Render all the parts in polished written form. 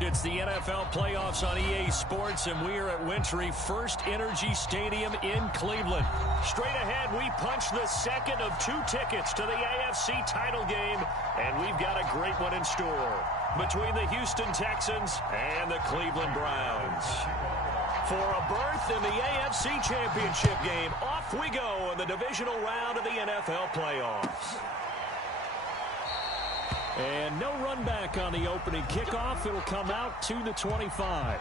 It's the NFL playoffs on EA Sports, and we are at Wintry First Energy Stadium in Cleveland. Straight ahead, we punch the second of 2 tickets to the AFC title game, and we've got a great one in store between the Houston Texans and the Cleveland Browns. For a berth in the AFC Championship game, off we go in the divisional round of the NFL playoffs. And no run back on the opening kickoff. It'll come out to the 25.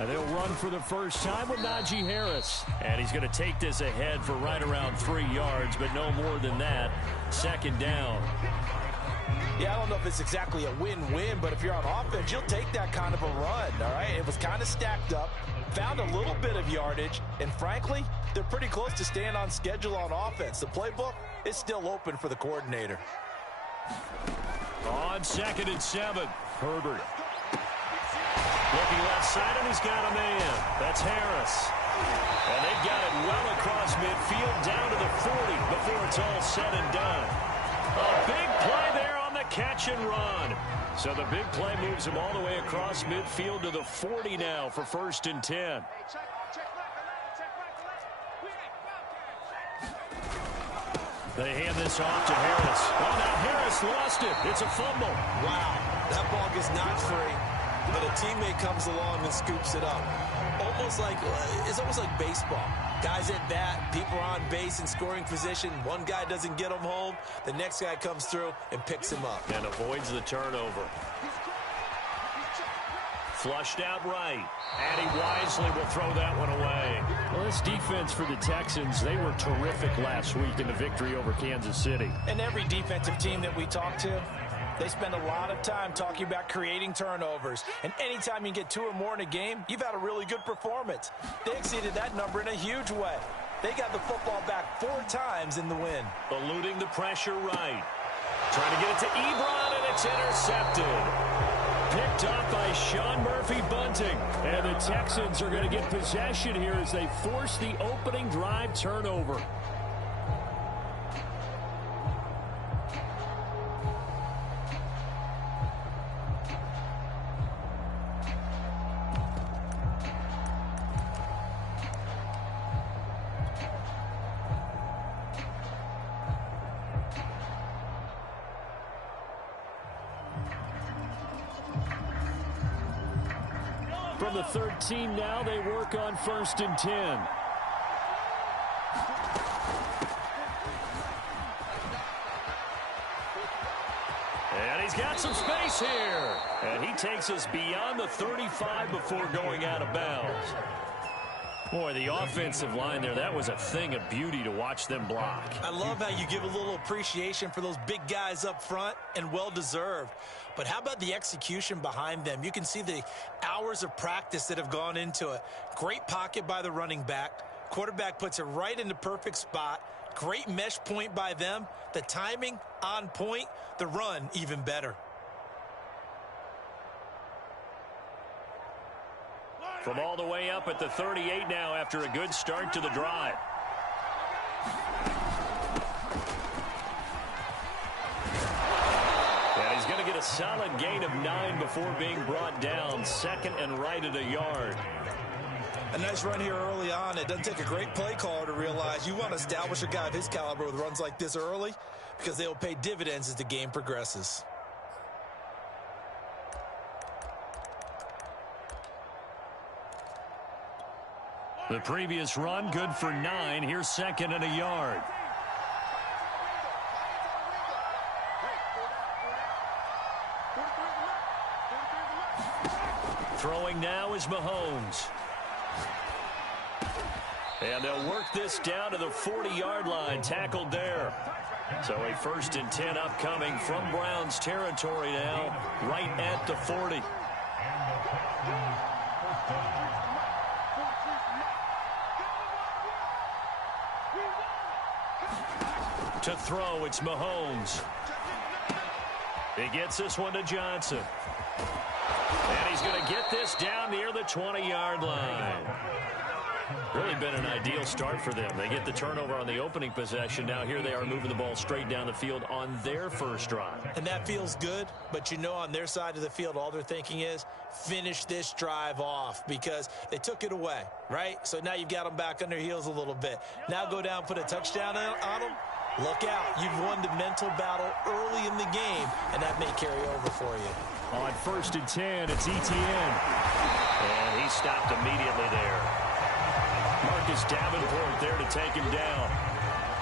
And they'll run for the first time with Najee Harris. And he's going to take this ahead for right around 3 yards, but no more than that. Second down. Yeah, I don't know if it's exactly a win-win, but if you're on offense, you'll take that kind of a run, all right? It was kind of stacked up, found a little bit of yardage, and frankly, they're pretty close to staying on schedule on offense. The playbook is still open for the coordinator. On 2nd and 7, Herbert. Looking left side, and he's got a man. That's Harris. And they've got it well across midfield down to the 40 before it's all said and done. A big play there on the catch and run. So the big play moves him all the way across midfield to the 40 now for 1st and 10. They hand this off to Harris. Oh, now Harris lost it. It's a fumble. Wow, that ball gets knocked free. But a teammate comes along and scoops it up. It's almost like baseball. Guys at bat, people are on base in scoring position. One guy doesn't get him home. The next guy comes through and picks him up. And avoids the turnover. Flushed out right. And he wisely will throw that one away. Well, this defense for the Texans, they were terrific last week in the victory over Kansas City. And every defensive team that we talk to, they spend a lot of time talking about creating turnovers. And anytime you get 2 or more in a game, you've had a really good performance. They exceeded that number in a huge way. They got the football back 4 times in the win. Eluding the pressure right. Trying to get it to Ebron, and it's intercepted. Picked off by Sean Murphy-Bunting. And the Texans are going to get possession here as they force the opening drive turnover. From the 13 now, they work on 1st and 10. And he's got some space here. And he takes us beyond the 35 before going out of bounds. Boy, the offensive line there, that was a thing of beauty to watch them block. I love how you give a little appreciation for those big guys up front, and well-deserved. But how about the execution behind them? You can see the hours of practice that have gone into it. Great pocket by the running back. Quarterback puts it right in the perfect spot. Great mesh point by them. The timing on point. The run even better. From all the way up at the 38 now after a good start to the drive. And he's going to get a solid gain of 9 before being brought down. 2nd and right at a yard. A nice run here early on. It doesn't take a great play caller to realize you want to establish a guy of his caliber with runs like this early, because they will pay dividends as the game progresses. The previous run, good for 9. Here's 2nd and a yard. Throwing now is Mahomes. And they'll work this down to the 40-yard line, tackled there. So a 1st and 10 upcoming from Browns territory now, right at the 40. To throw, it's Mahomes. He gets this one to Johnson. And he's going to get this down near the 20-yard line. Really been an ideal start for them. They get the turnover on the opening possession. Now here they are moving the ball straight down the field on their first drive. And that feels good, but you know on their side of the field, all they're thinking is finish this drive off because they took it away, right? So now you've got them back on their heels a little bit. Now go down, put a touchdown on them. Look out. You've won the mental battle early in the game, and that may carry over for you. On 1st and 10, it's Etienne. And he stopped immediately there. Marcus Davenport there to take him down.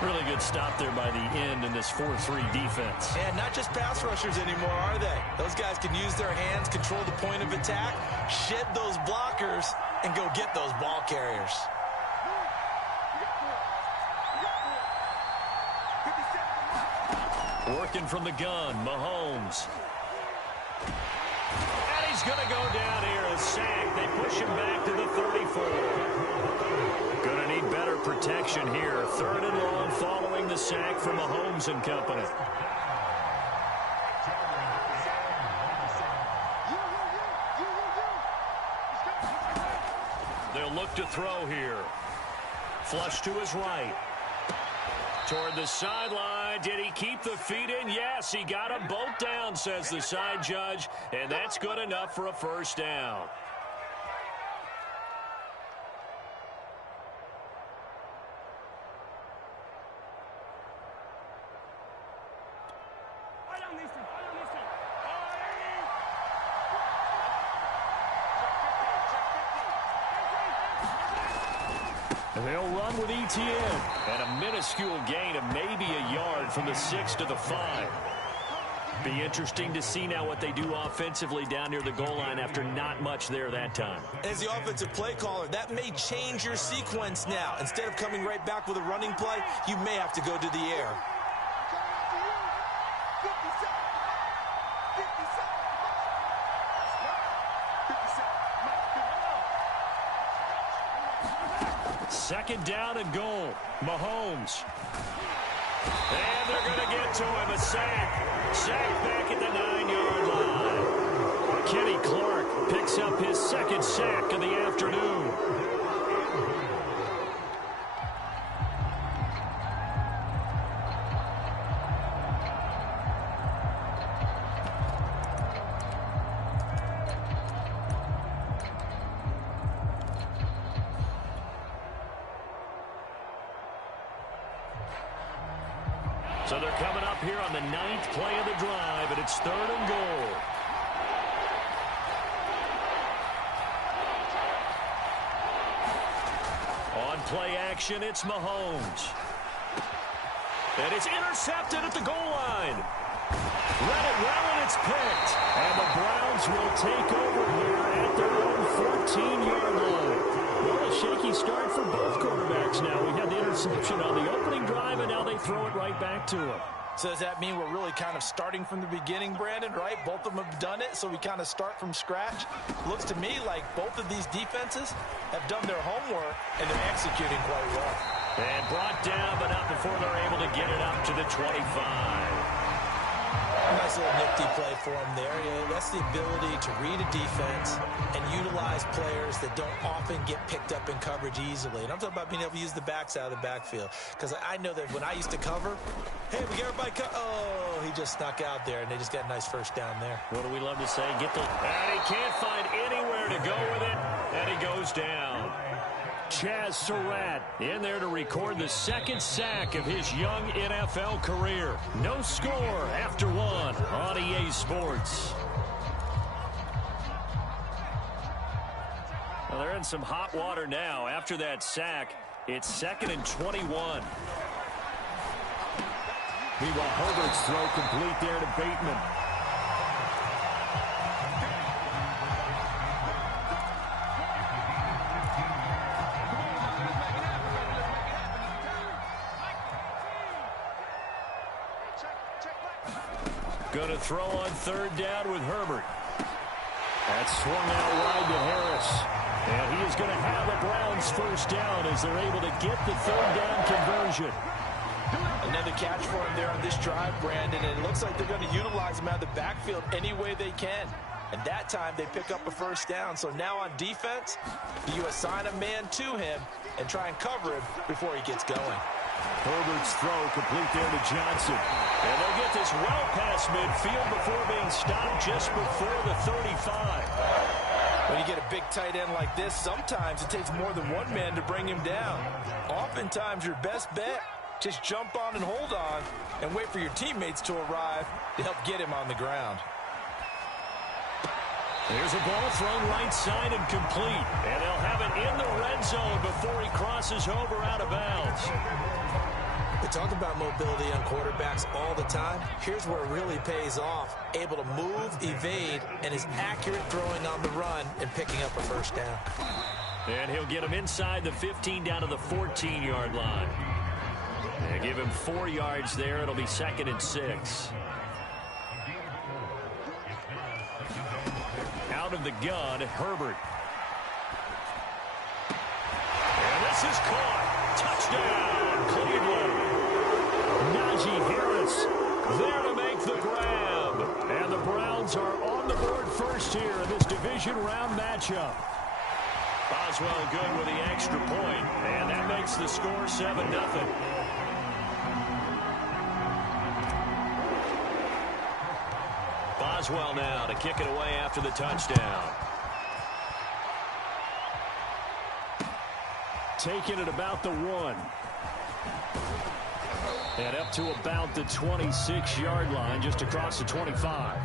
Really good stop there by the end in this 4-3 defense. And not just pass rushers anymore, are they? Those guys can use their hands, control the point of attack, shed those blockers, and go get those ball carriers. Working from the gun, Mahomes. And he's going to go down here, a sack. They push him back to the 34. Going to need better protection here. 3rd and long following the sack from Mahomes and company. They'll look to throw here. Flush to his right. Toward the sideline. Did he keep the feet in? Yes, he got them both down, says the side judge. And that's good enough for a first down. They'll run with Etienne. And a minuscule gain of maybe a yard from the 6 to the 5. Be interesting to see now what they do offensively down near the goal line after not much there that time. As the offensive play caller, that may change your sequence now. Instead of coming right back with a running play, you may have to go to the air. Second down and goal. Mahomes. And they're going to get to him. A sack. Sack back at the 9-yard line. Kenny Clark picks up his second sack of the afternoon. So they're coming up here on the 9th play of the drive, and it's 3rd and goal. On play action, it's Mahomes. And it's intercepted at the goal line. Read it well, and it's picked. And the Browns will take over here at their own 14-yard line. Well, a shaky start for both quarterbacks now. We had the interception on the opening drive, and now they throw it right back to him. So does that mean we're really kind of starting from the beginning, Brandon, right? Both of them have done it, so we kind of start from scratch. Looks to me like both of these defenses have done their homework, and they're executing quite well. And brought down, but not before they're able to get it up to the 25. Nice little nifty play for him there. Yeah, that's the ability to read a defense and utilize players that don't often get picked up in coverage easily. And I'm talking about being able to use the backs out of the backfield. Because I know that when I used to cover, hey, we got everybody oh, he just snuck out there, and they just got a nice first down there. What do we love to say? Get the... And he can't find anywhere to go with it, and he goes down. Chaz Surratt in there to record the second sack of his young NFL career. No score after one on EA Sports. Well, they're in some hot water now. After that sack, it's 2nd and 21. Meanwhile, Herbert's throw complete there to Bateman. Going to throw on 3rd down with Herbert. That's swung out wide to Harris. And he is going to have a Browns first down as they're able to get the 3rd down conversion. Another catch for him there on this drive, Brandon, and it looks like they're going to utilize him out of the backfield any way they can. And that time they pick up a first down. So now on defense, you assign a man to him and try and cover him before he gets going. Herbert's throw complete there to Johnson. And they'll get this well past midfield before being stopped just before the 35. When you get a big tight end like this, sometimes it takes more than one man to bring him down. Oftentimes your best bet, just jump on and hold on and wait for your teammates to arrive to help get him on the ground. There's a ball thrown right side and complete. And they'll have it in the red zone before he crosses over out of bounds. We talk about mobility on quarterbacks all the time. Here's where it really pays off. Able to move, evade, and is accurate throwing on the run and picking up a first down. And he'll get him inside the 15 down to the 14-yard line. And give him 4 yards there. It'll be 2nd and 6. Out of the gun, Herbert. And this is caught. Touchdown, Cleveland. Najee Harris there to make the grab. And the Browns are on the board first here in this division round matchup. Boswell good with the extra point, and that makes the score 7-0. Boswell now to kick it away after the touchdown. Taking it about the 1. And up to about the 26-yard line, just across the 25.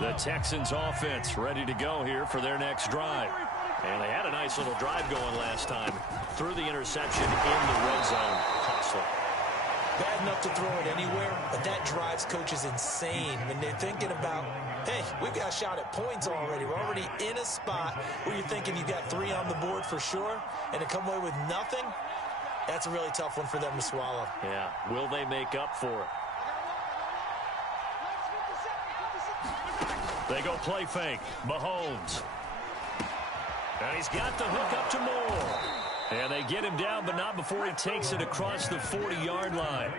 The Texans offense ready to go here for their next drive. And they had a nice little drive going last time. Threw the interception in the red zone. Costly. Bad enough to throw it anywhere, but that drives coaches insane when they're thinking about, hey, we've got a shot at points already. We're already in a spot where you're thinking you got 3 on the board for sure, and to come away with nothing, that's a really tough one for them to swallow. Yeah, will they make up for it? They go play fake. Mahomes. And he's got the hook up to Moore. And they get him down, but not before he takes it across the 40-yard line.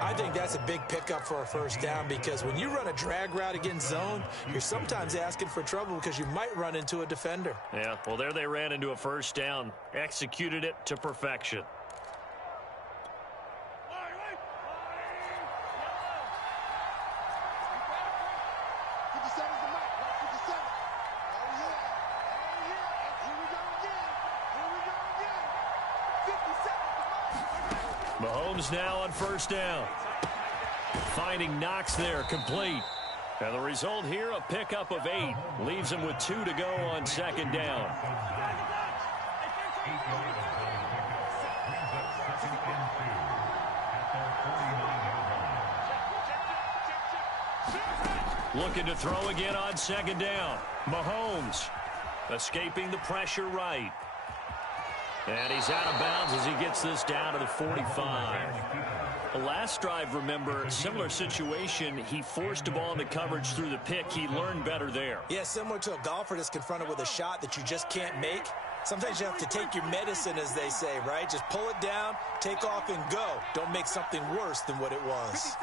I think that's a big pickup for a first down because when you run a drag route against zone, you're sometimes asking for trouble because you might run into a defender. Yeah, well, there they ran into a first down. Executed it to perfection. Mahomes now on first down. Finding Knox there, complete. And the result here, a pickup of 8. Leaves him with 2 to go on second down. Looking to throw again on second down. Mahomes escaping the pressure right. And he's out of bounds as he gets this down to the 45. The last drive, remember, similar situation. He forced the ball into coverage through the pick. He learned better there. Yeah, similar to a golfer that's confronted with a shot that you just can't make. Sometimes you have to take your medicine, as they say, right? Just pull it down, take off, and go. Don't make something worse than what it was.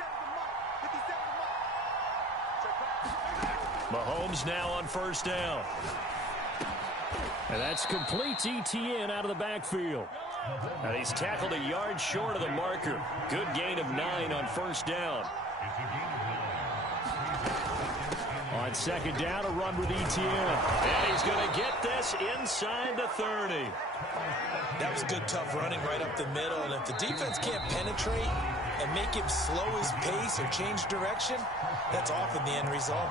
Mahomes now on first down. And that's complete to ETN out of the backfield. And he's tackled a yard short of the marker. Good gain of 9 on first down. On second down, a run with ETN. And he's going to get this inside the 30. That was good, tough running right up the middle. And if the defense can't penetrate and make him slow his pace or change direction, that's often the end result.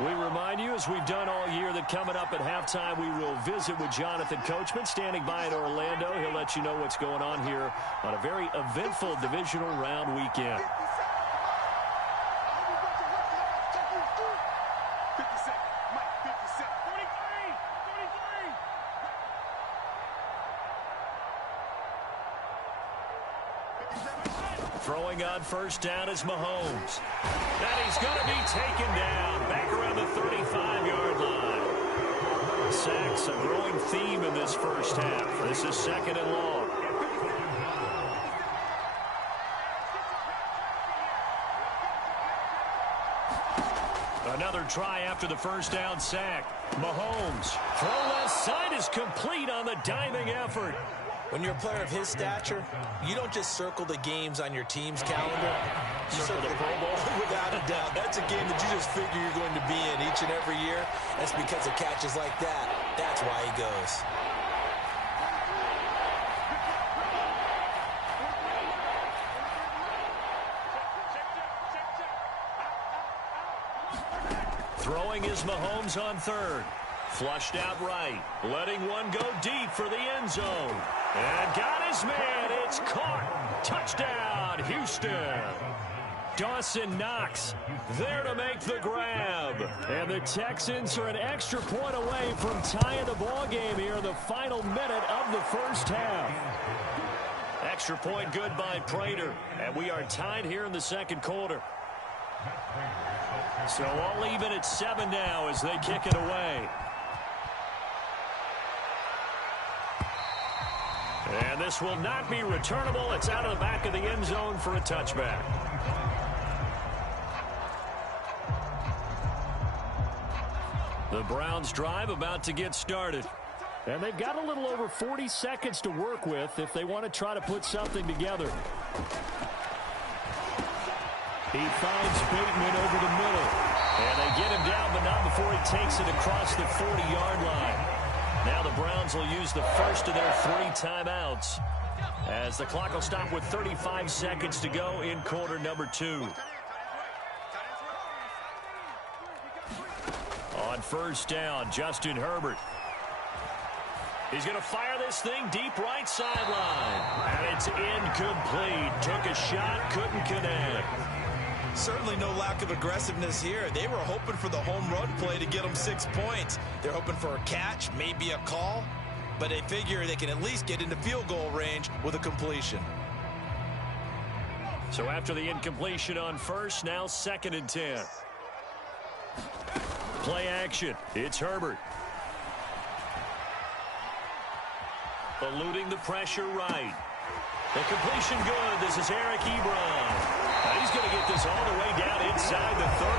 We remind you, as we've done all year, that coming up at halftime, we will visit with Jonathan Coachman, standing by in Orlando. He'll let you know what's going on here on a very eventful divisional round weekend. Throwing on first down is Mahomes. And he's going to be taken down back around the 35-yard line. Sacks, a growing theme in this first half. This is second and long. Another try after the first down sack. Mahomes. Throw left side is complete on the diving effort. When you're a player of his stature, you don't just circle the games on your team's calendar. You circle the Pro Bowl. Without a doubt. That's a game that you just figure you're going to be in each and every year. That's because of catches like that. That's why he goes. Throwing is Mahomes on third. Flushed out right. Letting one go deep for the end zone. And got his man. It's caught. Touchdown, Houston. Dawson Knox there to make the grab. And the Texans are an extra point away from tying the ball game here in the final minute of the first half. Extra point good by Prater. And we are tied here in the second quarter. So all even at 7 now as they kick it away. And this will not be returnable. It's out of the back of the end zone for a touchback. The Browns drive about to get started. And they've got a little over 40 seconds to work with if they want to try to put something together. He finds Bateman over the middle. And they get him down, but not before he takes it across the 40-yard line. Now the Browns will use the first of their 3 timeouts as the clock will stop with 35 seconds to go in quarter number 2. On first down, Justin Herbert. He's going to fire this thing deep right sideline. And it's incomplete. Took a shot, couldn't connect. Certainly no lack of aggressiveness here. They were hoping for the home run play to get them 6 points. They're hoping for a catch, maybe a call, but they figure they can at least get into field goal range with a completion. So after the incompletion on first, now 2nd and 10. Play action. It's Herbert. Eluding the pressure right. The completion good. This is Eric Ebron. He's going to get this all the way down inside the 35.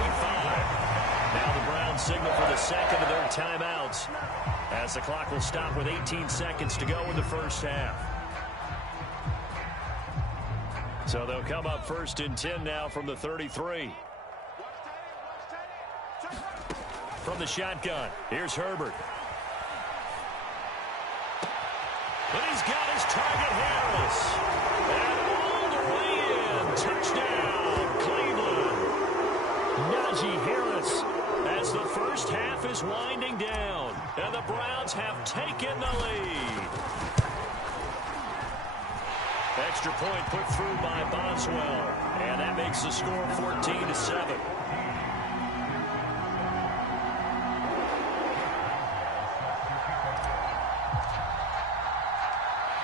Now the Browns signal for the second of their timeouts as the clock will stop with 18 seconds to go in the first half. So they'll come up 1st and 10 now from the 33. From the shotgun, here's Herbert. But he's got his target, Harris. And all the way in. Touchdown, Cleveland. Najee Harris as the first half is winding down. And the Browns have taken the lead. Extra point put through by Boswell. And that makes the score 14-7.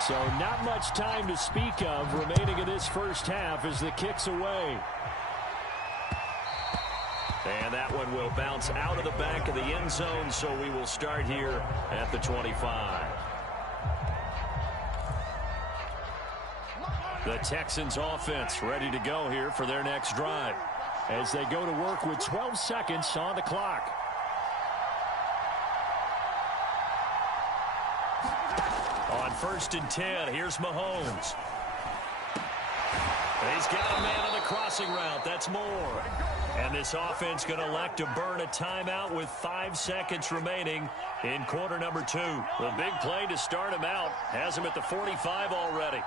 So not much time to speak of remaining in this first half as the kick's away. And that one will bounce out of the back of the end zone, so we will start here at the 25. The Texans offense ready to go here for their next drive as they go to work with 12 seconds on the clock. On 1st and 10, here's Mahomes. He's got a man on the crossing route. That's Moore. And this offense going to elect to burn a timeout with 5 seconds remaining in quarter number 2. The big play to start him out has him at the 45 already.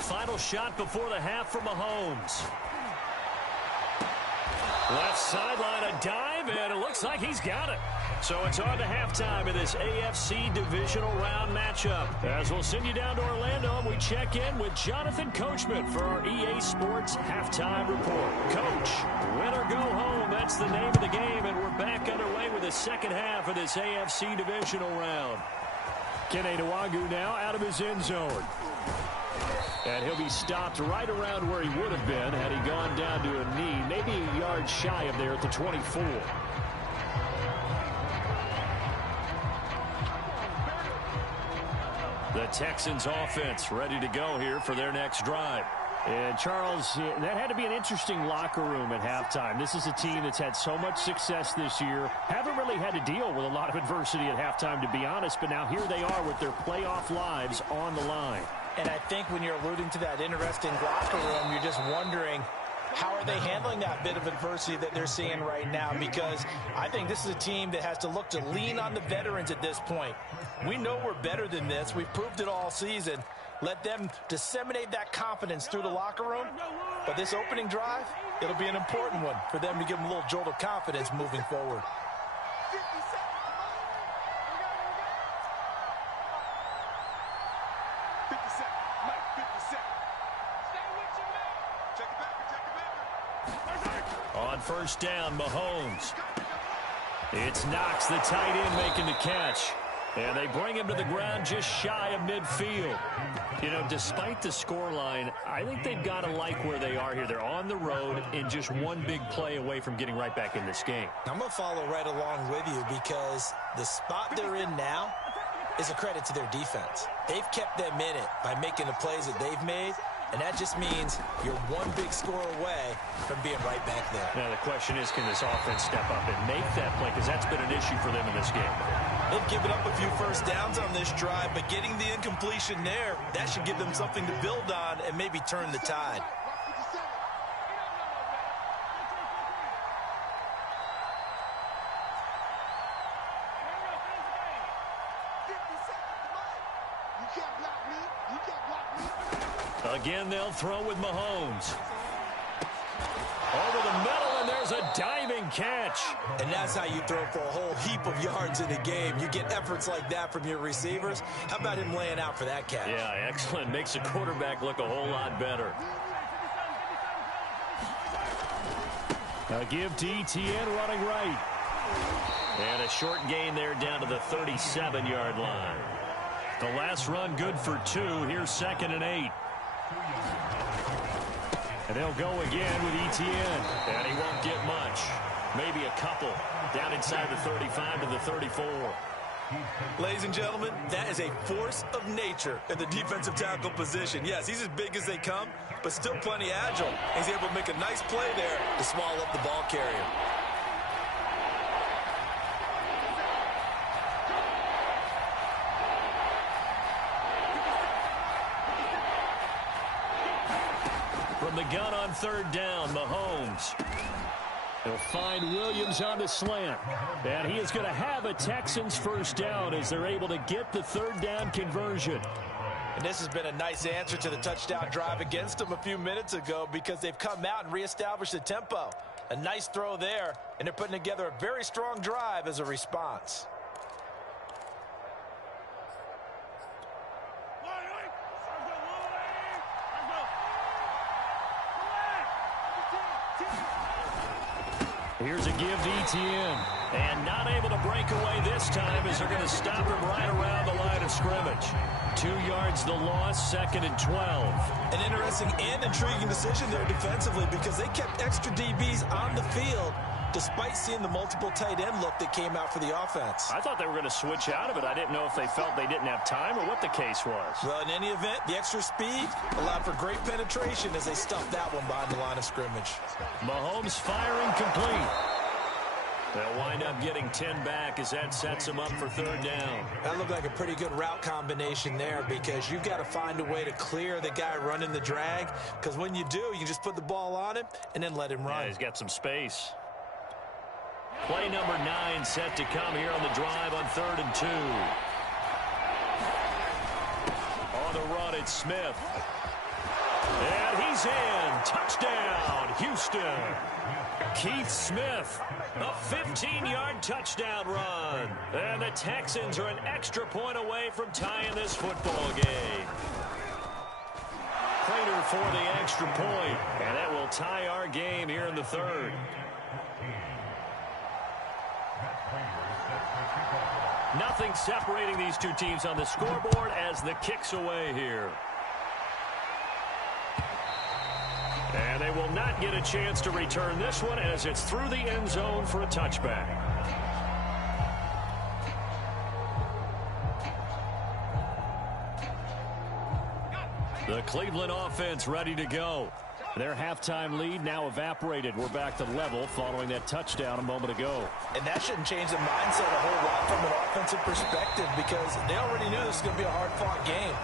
Final shot before the half for Mahomes. Left sideline, a dive. drive, and it looks like he's got it. So it's on to halftime in this AFC divisional round matchup. As we'll send you down to Orlando, and we check in with Jonathan Coachman for our EA Sports Halftime Report. Coach, win or go home, that's the name of the game, and we're back underway with the second half of this AFC divisional round. Kene Nwagu now out of his end zone. And he'll be stopped right around where he would have been had he gone down to a knee, maybe a yard shy of there at the 24. The Texans offense ready to go here for their next drive. And, Charles, that had to be an interesting locker room at halftime. This is a team that's had so much success this year. Haven't really had to deal with a lot of adversity at halftime, to be honest. But now here they are with their playoff lives on the line. And I think when you're alluding to that interesting locker room, you're just wondering, how are they handling that bit of adversity that they're seeing right now? Because I think this is a team that has to look to lean on the veterans at this point. We know we're better than this. We've proved it all season. Let them disseminate that confidence through the locker room. But this opening drive, it'll be an important one for them to give them a little jolt of confidence moving forward. On first down, Mahomes. It's Knox, the tight end, making the catch. And they bring him to the ground just shy of midfield. You know, despite the scoreline, I think they've got to like where they are here. They're on the road and just one big play away from getting right back in this game. I'm going to follow right along with you because the spot they're in now is a credit to their defense. They've kept them in it by making the plays that they've made. And that just means you're one big score away from being right back there. Now, the question is, can this offense step up and make that play? Because that's been an issue for them in this game. They've given up a few first downs on this drive, but getting the incompletion there, that should give them something to build on and maybe turn the tide. Again, they'll throw with Mahomes. Over the middle, and there's a diving catch. And that's how you throw for a whole heap of yards in a game. You get efforts like that from your receivers. How about him laying out for that catch? Yeah, excellent. Makes the quarterback look a whole lot better. A give to ETN running right. And a short gain there down to the 37-yard line. The last run good for 2. Here's 2nd and 8. And they'll go again with ETN. And he won't get much. Maybe a couple. Down inside the 35 to the 34. Ladies and gentlemen, that is a force of nature in the defensive tackle position. Yes, he's as big as they come, but still plenty agile. He's able to make a nice play there to swallow up the ball carrier. From the gun on third down, Mahomes. He'll find Williams on the slant. And he is going to have a Texans first down as they're able to get the third down conversion. And this has been a nice answer to the touchdown drive against them a few minutes ago because they've come out and reestablished the tempo. A nice throw there, and they're putting together a very strong drive as a response. Here's a give to ETN. And not able to break away this time as they're going to stop him right around the line of scrimmage. 2 yards the loss, 2nd and 12. An interesting and intriguing decision there defensively because they kept extra DBs on the field despite seeing the multiple tight end look that came out for the offense. I thought they were going to switch out of it. I didn't know if they felt they didn't have time or what the case was. Well, in any event, the extra speed allowed for great penetration as they stuffed that one behind the line of scrimmage. Mahomes firing complete. They'll wind up getting 10 back as that sets them up for third down. That looked like a pretty good route combination there because you've got to find a way to clear the guy running the drag because when you do, you just put the ball on him and then let him run. Yeah, he's got some space. Play number 9 set to come here on the drive on 3rd and 2. On the run, it's Smith. And he's in. Touchdown, Houston. Keith Smith, a 15-yard touchdown run. And the Texans are an extra point away from tying this football game. Prater for the extra point, and that will tie our game here in the third. Nothing separating these two teams on the scoreboard as the kick's away here. And they will not get a chance to return this one as it's through the end zone for a touchback. The Cleveland offense ready to go. Their halftime lead now evaporated. We're back to level following that touchdown a moment ago. And that shouldn't change the mindset a whole lot from an offensive perspective because they already knew this was going to be a hard-fought game.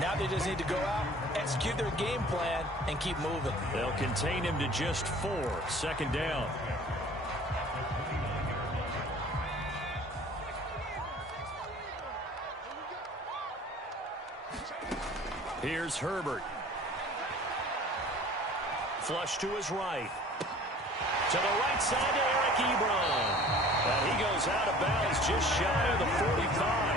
Now they just need to go out, execute their game plan, and keep moving. They'll contain him to just 4. Second down. Here's Herbert. Flush to his right. To the right side to Eric Ebron. And he goes out of bounds just shy of the 45.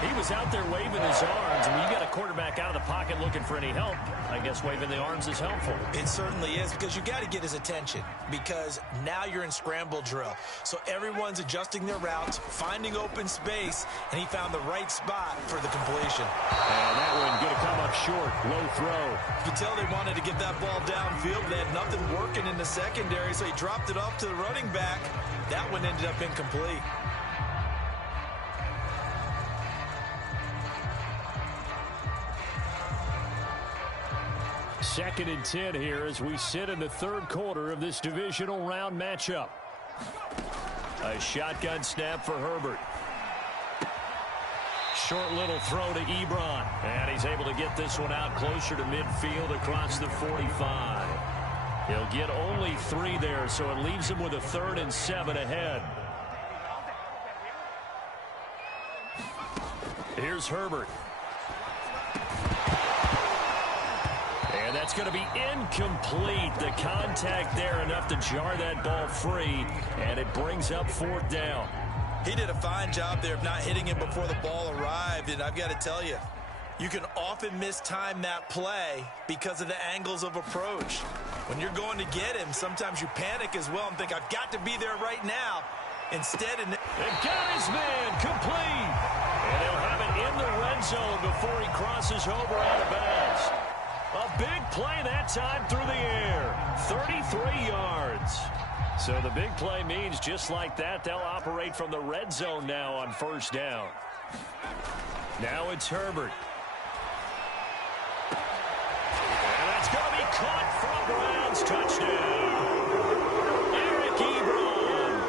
He was out there waving his arms. And when you got a quarterback out of the pocket looking for any help, I guess waving the arms is helpful. It certainly is because you got to get his attention because now you're in scramble drill. So everyone's adjusting their routes, finding open space, and he found the right spot for the completion. And that one going to come up short. Low throw. You can tell they wanted to get that ball downfield. They had nothing working in the secondary, so he dropped it off to the running back. That one ended up incomplete. Second and 10 here as we sit in the third quarter of this divisional round matchup. A shotgun snap for Herbert. Short little throw to Ebron. And he's able to get this one out closer to midfield across the 45. He'll get only 3 there, so it leaves him with a 3rd and 7 ahead. Here's Herbert. And that's going to be incomplete. The contact there enough to jar that ball free, and it brings up 4th down. He did a fine job there of not hitting him before the ball arrived, and I've got to tell you, you can often mistime that play because of the angles of approach. When you're going to get him, sometimes you panic as well and think, I've got to be there right now. Instead, they've got his man complete. And they'll have it in the red zone before he crosses over out of bounds. A big play that time through the air. 33 yards. So the big play means just like that, they'll operate from the red zone now on 1st down. Now it's Herbert. And that's going to be caught for a Browns touchdown. Eric Ebron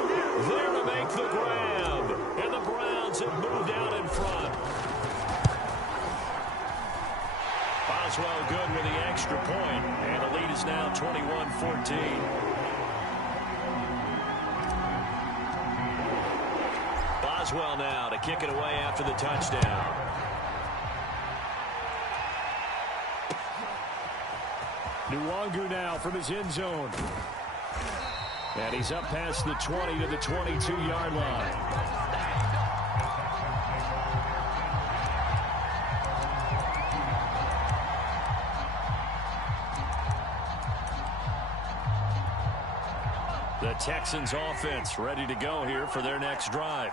there to make the grab. And the Browns have moved out in front. Boswell good with the extra point, and the lead is now 21-14. Boswell now to kick it away after the touchdown. Nwangu now from his end zone. And he's up past the 20 to the 22-yard line. The Texans offense ready to go here for their next drive.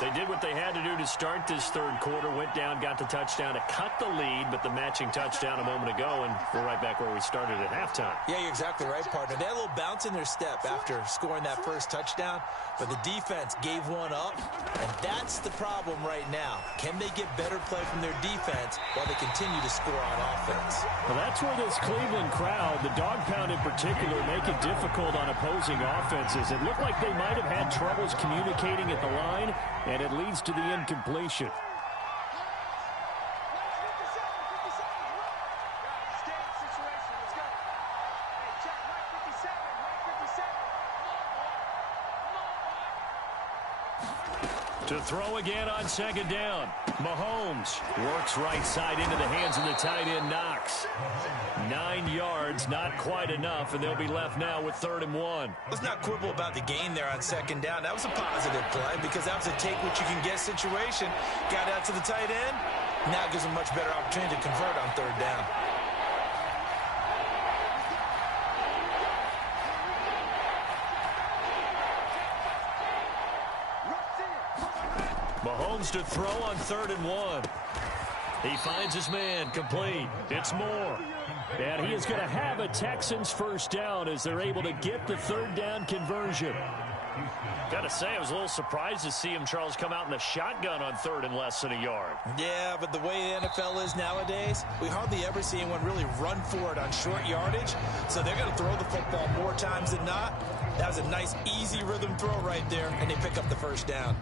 They did what they had to do to start this third quarter, went down, got the touchdown to cut the lead, but the matching touchdown a moment ago, and we're right back where we started at halftime. Yeah, you're exactly right, partner. They had a little bounce in their step after scoring that first touchdown, but the defense gave one up, and that's the problem right now. Can they get better play from their defense while they continue to score on offense? Well, that's where this Cleveland crowd, the dog pound in particular, make it difficult on opposing offenses. It looked like they might have had troubles communicating at the line, and it leads to the incompletion. To throw again on second down. Mahomes works right side into the hands of the tight end, Knox. 9 yards, not quite enough, and they'll be left now with 3rd and 1. Let's not quibble about the gain there on second down. That was a positive play because that was a take-what-you-can-get situation. Got out to the tight end. Now gives him a much better opportunity to convert on 3rd down. Mahomes to throw on 3rd and 1. He finds his man, complete. It's Moore. And he is going to have a Texans first down as they're able to get the 3rd down conversion. Got to say, I was a little surprised to see him, Charles, come out in the shotgun on 3rd and less than a yard. Yeah, but the way the NFL is nowadays, we hardly ever see anyone really run for it on short yardage. So they're going to throw the football more times than not. That was a nice, easy rhythm throw right there, and they pick up the first down.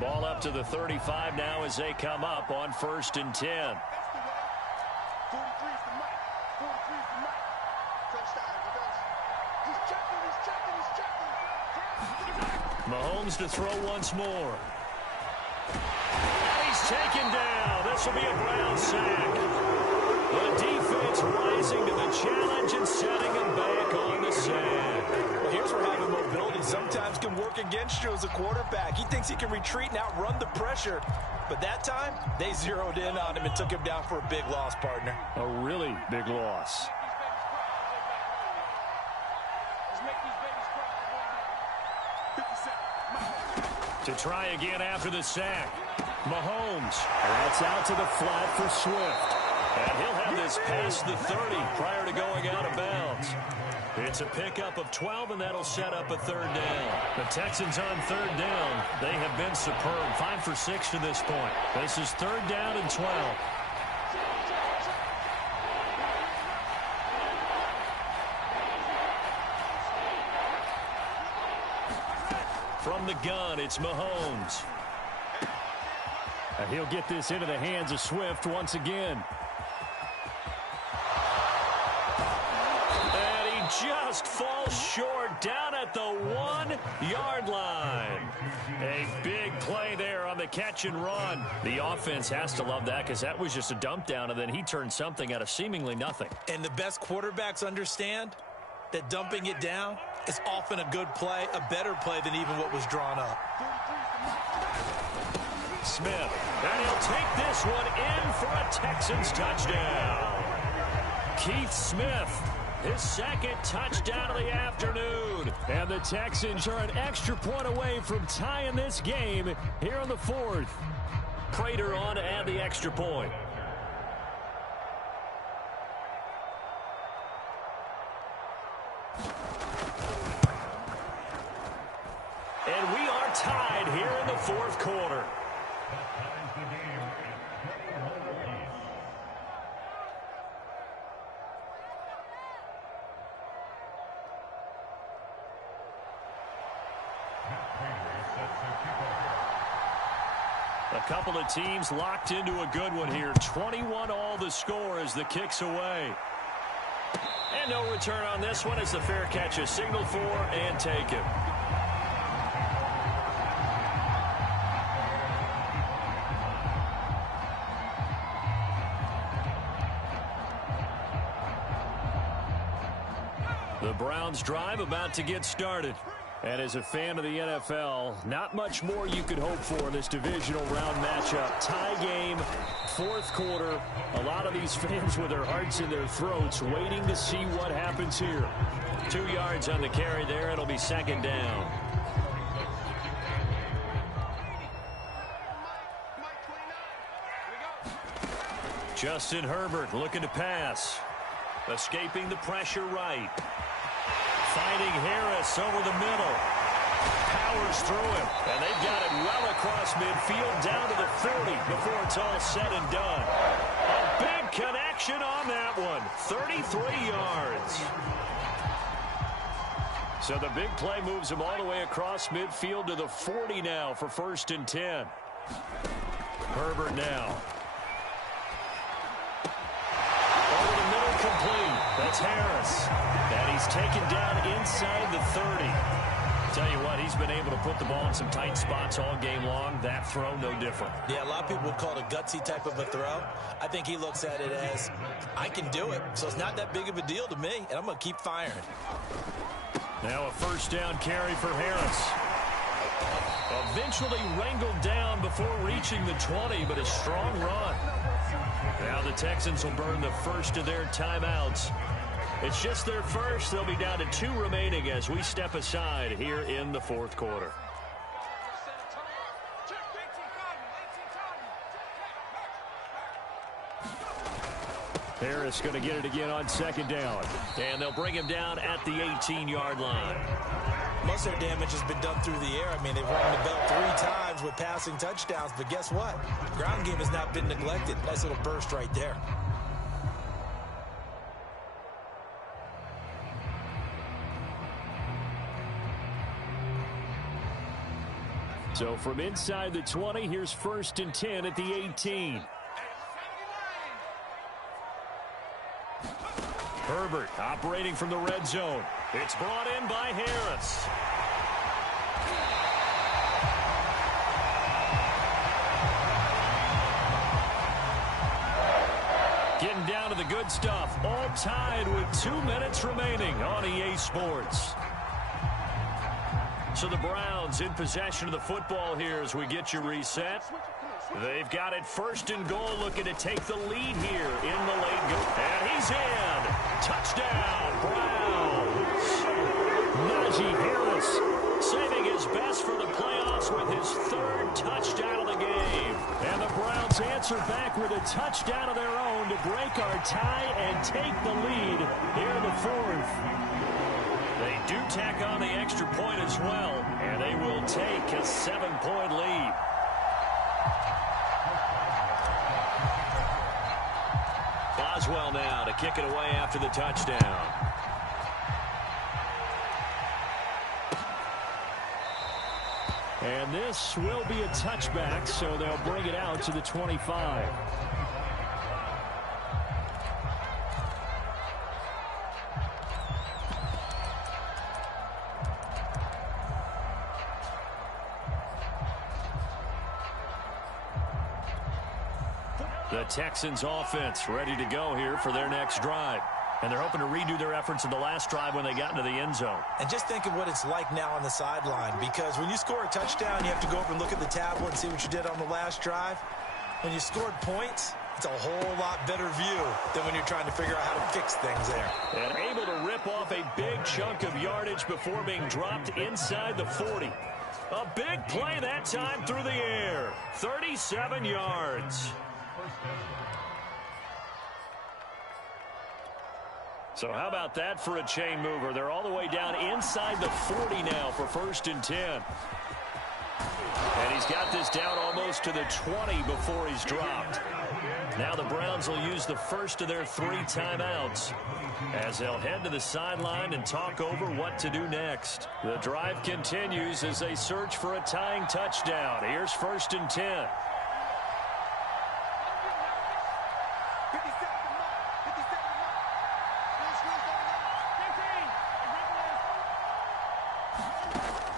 Ball up to the 35 now as they come up on 1st and 10. Mahomes to throw once more. And he's taken down. This will be a Brown sack. The defense rising to the challenge and setting him back on the sack. Well, here's where having mobility sometimes can work against you as a quarterback. He thinks he can retreat and outrun the pressure. But that time, they zeroed in on him and took him down for a big loss, partner. A really big loss. To try again after the sack. Mahomes. That's out to the flat for Swift. And he'll have this past the 30 prior to going out of bounds. It's a pickup of 12, and that'll set up a 3rd down. The Texans on 3rd down. They have been superb. 5 for 6 to this point. This is 3rd down and 12. From the gun, it's Mahomes. And he'll get this into the hands of Swift once again. Just falls short down at the 1-yard line. A big play there on the catch and run. The offense has to love that because that was just a dump down, and then he turned something out of seemingly nothing. And the best quarterbacks understand that dumping it down is often a good play, a better play than even what was drawn up. Smith, and he'll take this one in for a Texans touchdown. Keith Smith. His 2nd touchdown of the afternoon. And the Texans are an extra point away from tying this game here on the 4th. Prater on to add the extra point. And we are tied here in the 4th quarter. A couple of teams locked into a good one here. 21-all the score as the kick's away. And no return on this one as the fair catch is signaled for and taken. The Browns drive about to get started. And as a fan of the NFL, not much more you could hope for in this divisional round matchup. Tie game, 4th quarter. A lot of these fans with their hearts in their throats waiting to see what happens here. 2 yards on the carry there. It'll be 2nd down. Justin Herbert looking to pass. Escaping the pressure right. Finding Harris over the middle. Powers through him. And they've got it well across midfield down to the 30 before it's all said and done. A big connection on that one. 33 yards. So the big play moves him all the way across midfield to the 40 now for 1st and 10. Herbert now. Over incomplete. That's Harris. And he's taken down inside the 30. Tell you what, he's been able to put the ball in some tight spots all game long. That throw, no different. Yeah, a lot of people would call it a gutsy type of a throw. I think he looks at it as, I can do it, so it's not that big of a deal to me, and I'm going to keep firing. Now a first down carry for Harris. Eventually wrangled down before reaching the 20, but a strong run. Now the Texans will burn the first of their timeouts. It's just their first. They'll be down to 2 remaining as we step aside here in the fourth quarter. Harris going to get it again on second down. And they'll bring him down at the 18-yard line. Most of their damage has been done through the air. I mean, they've rung the bell 3 times with passing touchdowns. But guess what? Ground game has not been neglected. Nice little burst right there. So from inside the 20, here's first and 10 at the 18. Herbert operating from the red zone. It's brought in by Harris. Getting down to the good stuff. All tied with 2 minutes remaining on EA Sports. So the Browns in possession of the football here as we get you reset. They've got it first and goal, looking to take the lead here in the late game. And he's in. Touchdown, Browns. Najee Harris saving his best for the playoffs with his 3rd touchdown of the game. And the Browns answer back with a touchdown of their own to break our tie and take the lead here in the 4th. They do tack on the extra point as well, and they will take a 7-point lead. Boswell now to kick it away after the touchdown. And this will be a touchback, so they'll bring it out to the 25. The Texans offense ready to go here for their next drive. And they're hoping to redo their efforts in the last drive when they got into the end zone. And just think of what it's like now on the sideline, because when you score a touchdown, you have to go over and look at the tablet and see what you did on the last drive. When you scored points, it's a whole lot better view than when you're trying to figure out how to fix things there. And able to rip off a big chunk of yardage before being dropped inside the 40. A big play that time through the air. 37 yards. So how about that for a chain mover? They're all the way down inside the 40 now for first and 10. And he's got this down almost to the 20 before he's dropped. Now the Browns will use the first of their 3 timeouts as they'll head to the sideline and talk over what to do next. The drive continues as they search for a tying touchdown. Here's first and 10.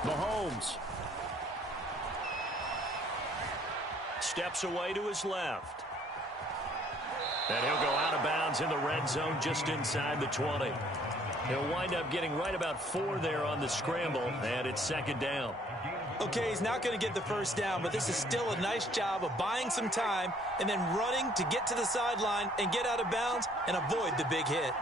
Mahomes steps away to his left. And he'll go out of bounds in the red zone just inside the 20. He'll wind up getting right about 4 there on the scramble, and it's second down. Okay, he's not going to get the first down, but this is still a nice job of buying some time and then running to get to the sideline and get out of bounds and avoid the big hit.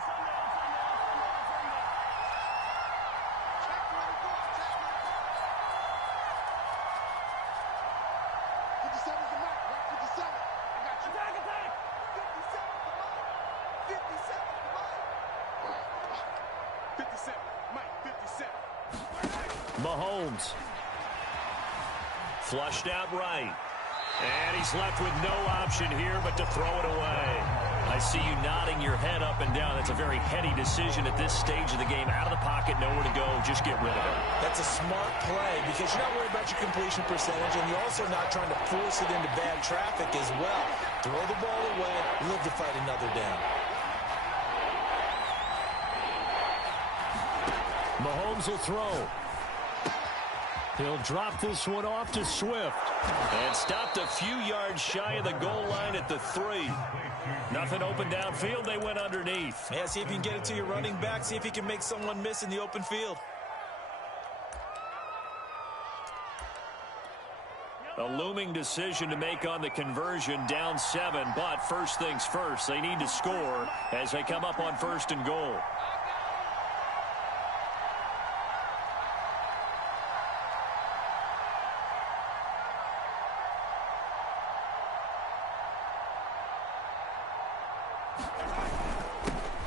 Mahomes. Flushed out right. And he's left with no option here but to throw it away. I see you nodding your head up and down. That's a very heady decision at this stage of the game. Out of the pocket, nowhere to go. Just get rid of it. That's a smart play because you're not worried about your completion percentage, and you're also not trying to force it into bad traffic as well. Throw the ball away, live to fight another down. Mahomes will throw. He'll drop this one off to Swift. And stopped a few yards shy of the goal line at the 3. Nothing open downfield. They went underneath. Yeah, see if you can get it to your running back. See if you can make someone miss in the open field. A looming decision to make on the conversion, down 7. But first things first, they need to score as they come up on 1st and goal.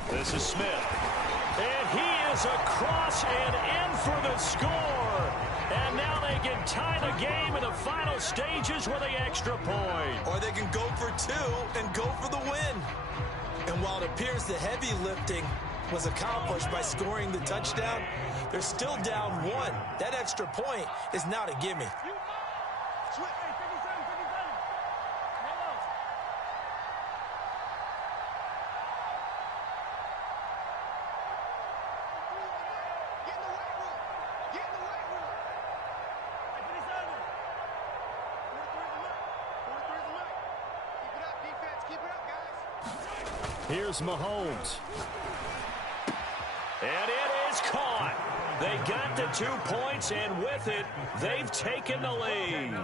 This is Smith. And he is across and in for the score. And now they can tie the game in the final stages with the extra point. Or they can go for 2 and go for the win. And while it appears the heavy lifting was accomplished by scoring the touchdown, they're still down 1. That extra point is not a gimme. Here's Mahomes. And it is caught. They got the 2 points, and with it, they've taken the lead.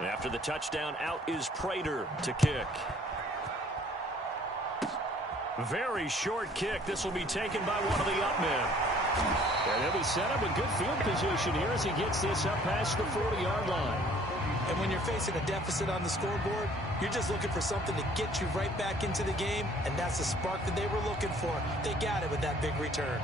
After the touchdown, out is Prater to kick. Very short kick. This will be taken by one of the up men. And he'll be set up in good field position here as he gets this up past the 40-yard line. And when you're facing a deficit on the scoreboard, you're just looking for something to get you right back into the game, and that's the spark that they were looking for. They got it with that big return.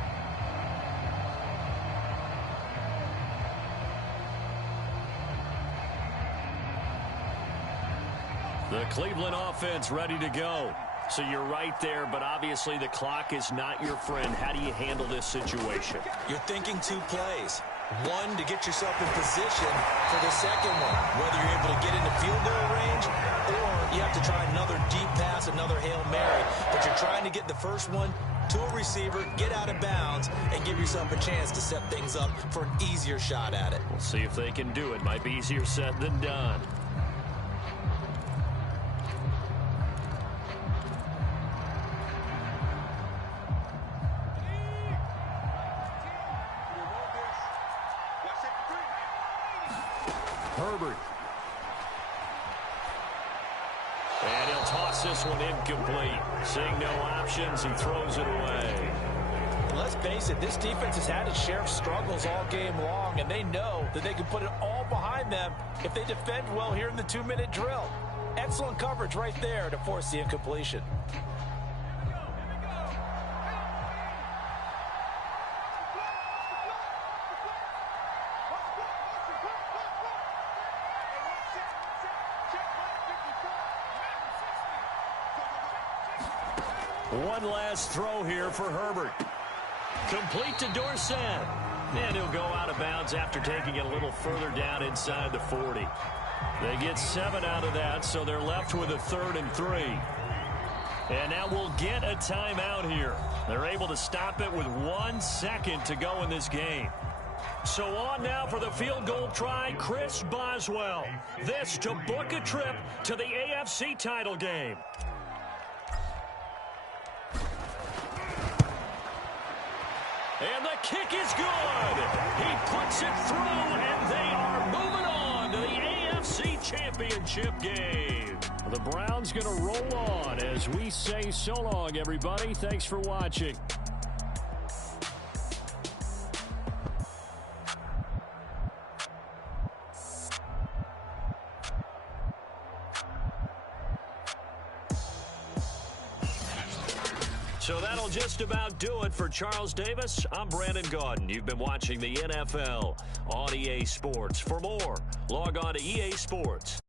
The Cleveland offense ready to go. So you're right there, but obviously the clock is not your friend. How do you handle this situation? You're thinking 2 plays. 1 to get yourself in position for the second one, whether you're able to get into field goal range or you have to try another deep pass, another Hail Mary. But you're trying to get the first one to a receiver, get out of bounds, and give yourself a chance to set things up for an easier shot at it. We'll see if they can do it. Might be easier said than done. Herbert. And he'll toss this one incomplete. Seeing no options, he throws it away. Let's face it, this defense has had its share of struggles all game long, and they know that they can put it all behind them if they defend well here in the 2-minute drill. Excellent coverage right there to force the incompletion. One last throw here for Herbert. Complete to Dorsett. And he'll go out of bounds after taking it a little further down inside the 40. They get 7 out of that, so they're left with a 3rd and 3. And now we'll get a timeout here. They're able to stop it with 1 second to go in this game. So on now for the field goal try, Chris Boswell. This to book a trip to the AFC title game. And the kick is good. He puts it through, and they are moving on to the AFC Championship game. The Browns going to roll on as we say so long, everybody. Thanks for watching. So that'll just about do it for Charles Davis. I'm Brandon Gaudin. You've been watching the NFL on EA Sports. For more, log on to EA Sports.